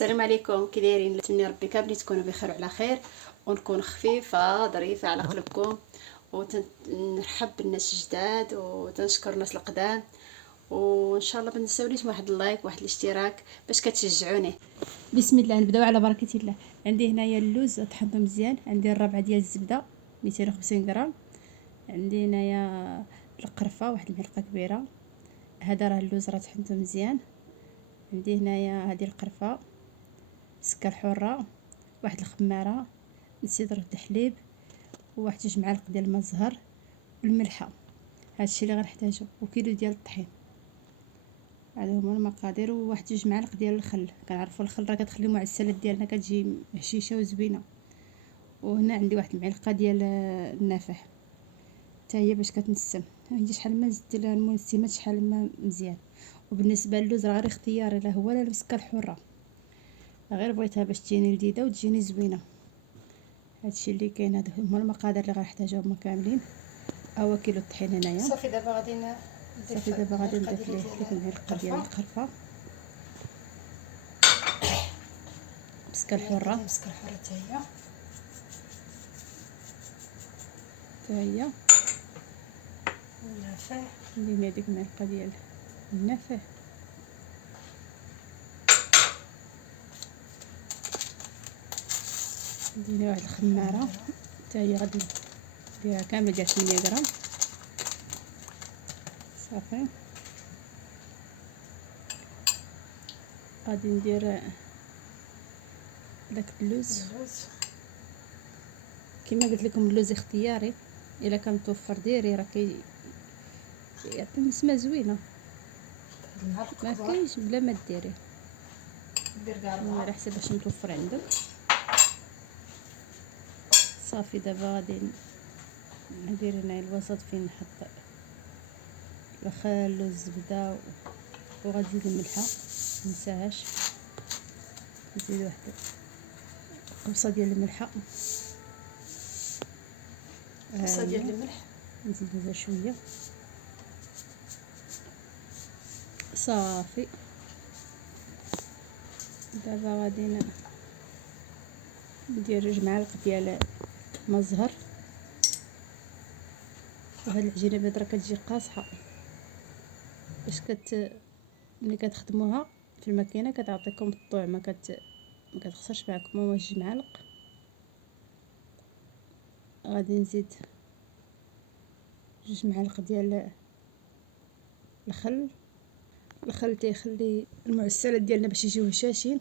السلام عليكم، كي دايرين؟ نتمنى ربي كاملين تكونوا بخير وعلى خير، ونكون خفيفه ظريفه على قلبكم، ونرحب بالناس الجداد وتنشكر الناس القدام، وان شاء الله ما نساوليش واحد اللايك واحد الاشتراك باش كتشجعوني. بسم الله، نبداو على بركه الله. عندي هنايا اللوز طحنته مزيان، عندي الربعه ديال الزبده 250 غرام، عندي هنايا القرفه واحد المعلقه كبيره. هذا راه اللوز راه طحنته مزيان. عندي هنايا هذه القرفه، السكر الحره، واحد الخماره، نسيت درت الحليب، وواحد 2 معالق ديال الماء الزهر والملحه. هادشي اللي غنحتاجو، وكيلو ديال الطحين. هادو هما المقادير، وواحد 2 معالق ديال الخل. كنعرفوا الخل راه كتخلي المعسلات ديالنا كتجي هشيشه وزوينه. وهنا عندي واحد المعلقه ديال النافع حتى هي باش كتنسم. عندي شحال ما زدت لها المنسمات شحال ما مزيان. وبالنسبه للوز راه غير اختياري، لا هو لا المسكه الحره، غير بغيتها باش تجيني لذيذه وتجيني زوينه. هادشي اللي كاين، هادو هما المقادير اللي غنحتاجهم كاملين. هو كيلو الطحين هنايا. صافي دابا غادي نضيف ليه المعلقه ديال القرفه، مسكه الحره مسكر حاره حتى هي، النافع. ندير هذيك المعلقه ديال النافع. ندير واحد الخماره حتى هي غادي نديرها كامله ديال 8 غرام. صافي، غادي ندير داك اللوز. كما قلت لكم اللوز اختياري، الا كان متوفر ديري، راه يعطي نسمه زوينه. ما كاينش بلا ما ديريه، دير كاع على حسب باش متوفر عندك. صافي، دابا غادي ندير هنا الوسط فين نحط الخل والزبده، وغادي نزيد الملحه منساهاش. نزيد واحد قبصه ديال الملحه، قبصه ديال الملح. نزيد مزال شويه. صافي، دابا غادي ندير 2 معالق ديال ماء الزهر. وهاد العجينه بيض راه كتجي قاصحه، باش ملي كتخدموها في الماكينه كتعطيكم الطعم، ما كتخسرش معكم. هما 2 معالق. غادي نزيد 2 معالق ديال الخل تيخلي المعسلات ديالنا باش يجيو هشاشين.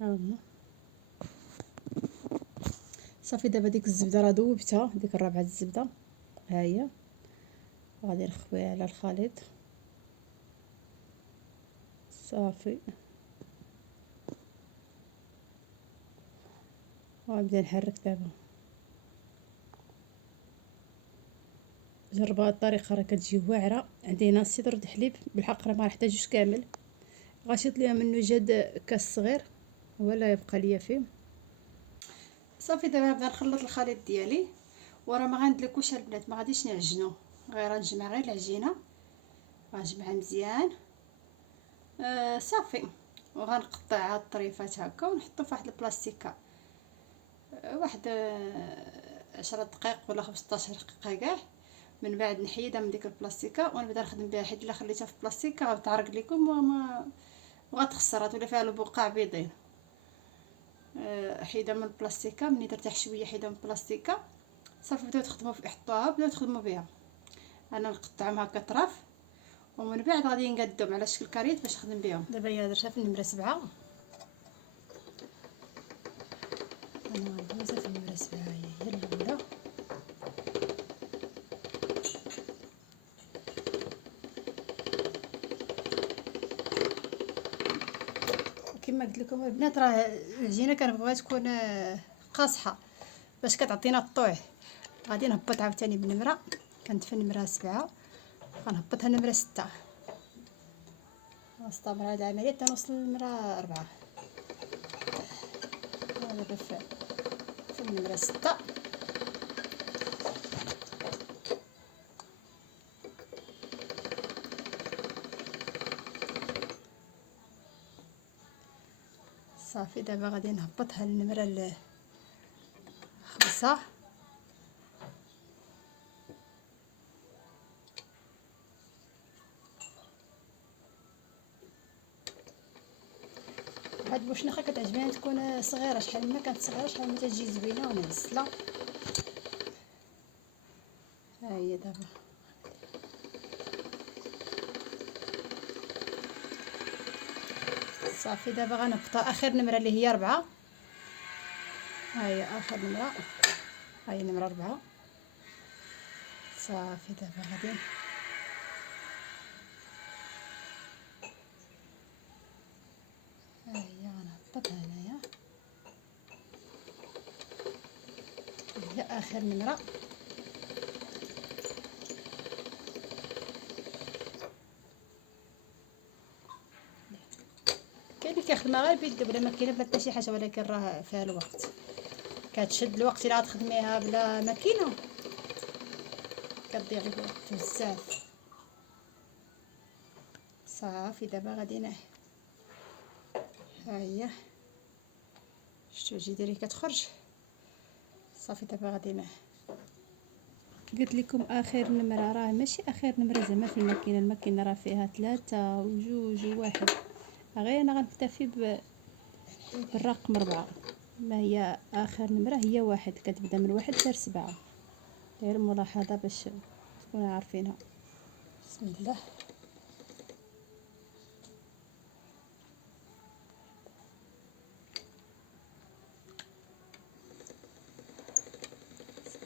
ها هما. صافي، دابا ديك الزبده راه ذوبتها، ديك الربعه الزبده ها هي. غادي نخويها على الخليط. صافي، وغنبدا نحرك دابا. جربوا هاد الطريقه راه كتجي واعره. عندي هنا السيدر د الحليب، بالحق راه ما نحتاجوش كامل. غنشيط ليها منه جاد كاس صغير ولا يبقى ليا فيه. صافي، دابا نبدا نخلط الخليط ديالي، وراه ما غندلكوش البنات، ما غاديش نعجنو، غير غنجمع غير العجينه، غنجمعها مزيان. صافي، وغنقطعها الطريفات هكا ونحطو في واحد البلاستيكه، واحد 10 دقائق ولا 15 دقيقه كاع. من بعد نحيدها من ديك البلاستيكه ونبدا نخدم بها، حيت الا خليتها في البلاستيكه غتعرق لكم وغتخسر، غتولي فيها البقع بيضين. حيدها من البلاستيكه، ملي ترتاح شويه حيدها من البلاستيكه. صافي، بداو تخدموا حطوها بداو تخدموا بها. انا نقطعهم هكا طراف، ومن بعد غادي نقادهم على شكل كاريط باش نخدم بهم. دابا هي درتها في النمره 7. انا غندوزها في النمره 7، هي الاولى. كما قلت لكم البنات، راه العجينه كنبغيها تكون قاصحه باش كتعطينا الطوع. غادي نهبط عاوتاني بالنمره، كانت في النمره 7 غنهبطها النمره 6. نستمر هاد العمليه حتى نوصل للنمره 4. دابا في النمره 6. صافي دابا غادي نهبطها النمره الخامسة. هاد البوشنيخه كتعجبني تكون صغيره، شحال ما كانت صغيره شحال ما تجي زوينه ومعسله. ها هي دابا صافي دابا غنهبطها اخر نمره اللي هي 4. ها هي اخر نمره، ها هي نمره 4. صافي دابا غادي ها هي غنهبطها هنايا، هي اخر نمره. كاين اللي كيخدمها غير بيدو بلا ماكينه بلا حتى شي حاجه، ولكن راه فيها الوقت، كتشد الوقت الا غتخدميها بلا ماكينه كتضيع الوقت بزاف. صافي دابا غادي ها هي شتو جديري كتخرج. صافي دابا غادي قلت لكم اخر نمره راه ماشي اخر نمره زعما في الماكينه راه فيها 3 و2 و1، غير انا غنكتفي بالرقم 4. ما هي اخر نمره هي 1، كتبدا من 1 حتى 7. غير ملاحظه باش تكونوا عارفينها. بسم الله.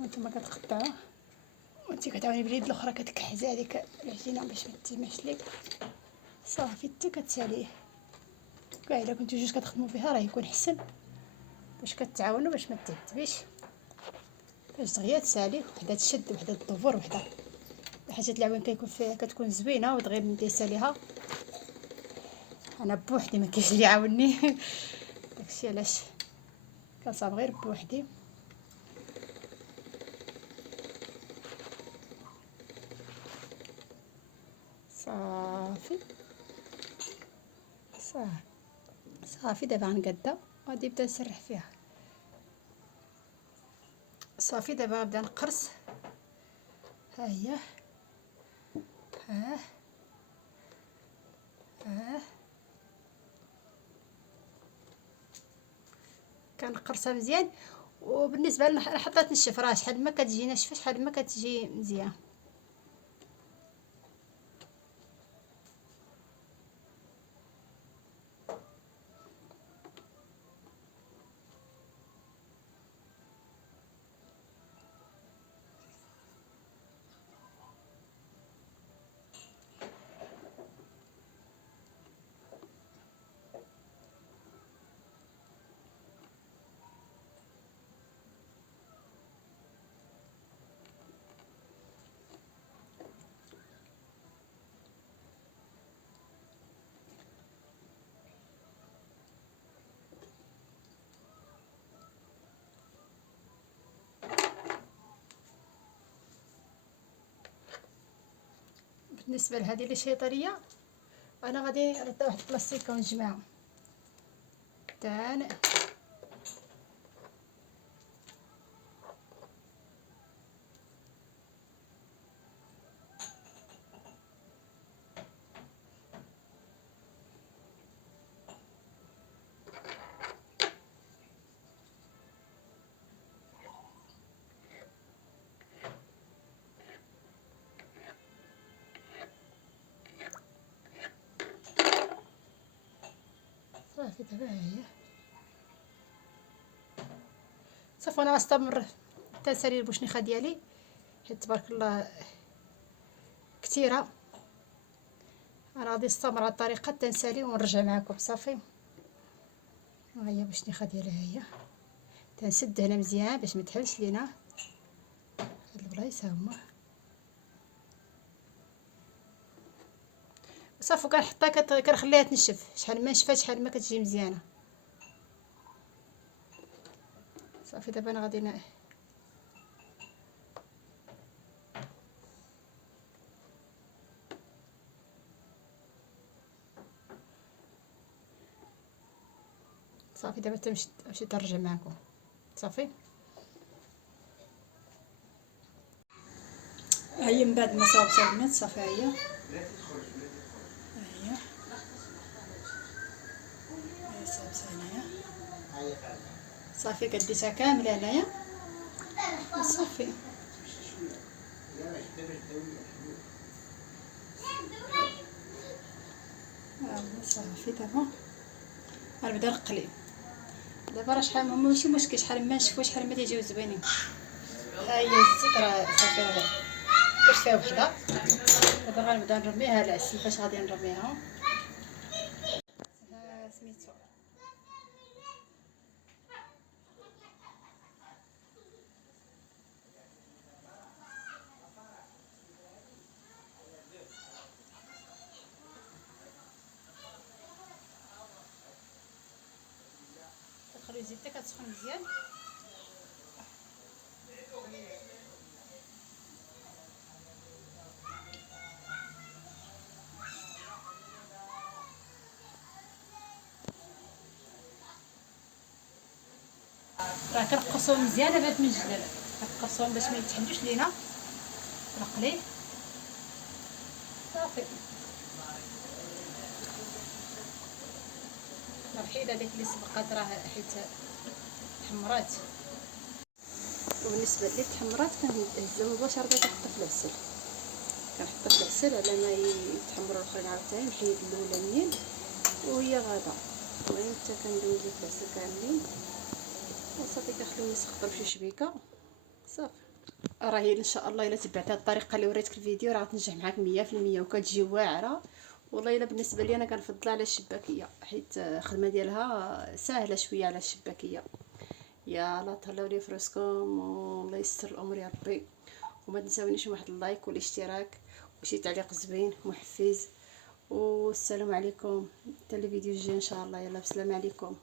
وانتما كتقطعوا وانتي كتعاوني باليد الاخرى كتكحزي هذيك العجينه باش ما تيماش ليك. صافي حتى كتساليه، كاع الا كنتو جوج كتخدموا فيها راه يكون حسن باش كتعاونوا باش ما تعذبيش، باش دغيا تسالي وحده تشد وحده تدور وحده الحاجات العوين كيكون فيها كتكون زوينه ودغيا نبدا يساليها. انا بوحدي ما كاينش اللي يعاونني داكشي علاش كنصاوب غير بوحدي. صافي صافي صافي دابا غنقدا وغادي نبدا نسرح فيها. صافي دابا غنبدا نقرص. ها هي ها ها كنقرصها مزيان. وبالنسبه لنا حطيت نشف، راه شحال ما كتجي ناشفه شحال ما كتجي مزيان. بالنسبه لهذه اللي شيطريه انا غادي نرد واحد البلاستيكه ونجمعها تان. صافي دابا ها هي صافي. وانا غنستمر حتى نسالي البوشنيخه ديالي حيت تبارك الله كثيره. انا غادي نستمر على الطريقه حتى نسالي ونرجع معكم. صافي ها هي البوشنيخه ديالها، ها هي تنسد هنا مزيان باش ما تحلش لينا هاد البلايص. ها هما صافي كنحطها كنخليها تنشف، شحال ما نشفات شحال ما كتجي مزيانه. صافي دابا انا غادي صافي دابا تمشي ترجع معكم صافي. هي من بعد ما صاوبت البنات صافي هي صافت هنايا صافي قديتها كامله هنايا صافي. صافي دابا غنبدا نقلي دابا. راه شحال ماشي مشكل شحال ما نشفو شحال ما تيجيو زوينين. ها هي الزيت راه صافي درت فيها وحده. دابا غنبدا نرميها العسل فاش غادي نرميها. ها سميتو كتخلي الزيت حتى كتسخن مزيان. راه كنقصوهم مزيان بهاد المنجلة كنقصوهم باش ما يتحدوش لينا. نقليه صافي وحيدة ديك اللي سبقات راه حيت تحمرات. وبالنسبه لي تحمرات كنهزها مباشره كنحطها في العسل. كنحطها في العسل على ما يتحمروا الاخرين عاوتاني نحيد الاولانيين وهي غادا. المهم حتى كندوزو في العسل كاملين وصافي كنخليهم يسقطوا بشي شبيكه صافي. راهي ان شاء الله الا تبعت هذه الطريقه اللي وريتك الفيديو راه تنجح معاك 100% وكتجي واعره. والله الا بالنسبه لي انا كنفضلها على الشباكيه حيت الخدمه ديالها سهله شويه على الشباكيه. يلا تهلاو لي فراسكم والله يسر الامور يا ربي. وما تنساونيش واحد اللايك والاشتراك وشي تعليق زوين محفز. والسلام عليكم حتى الفيديو الجاي ان شاء الله. يلا بسلام عليكم.